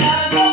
Yeah,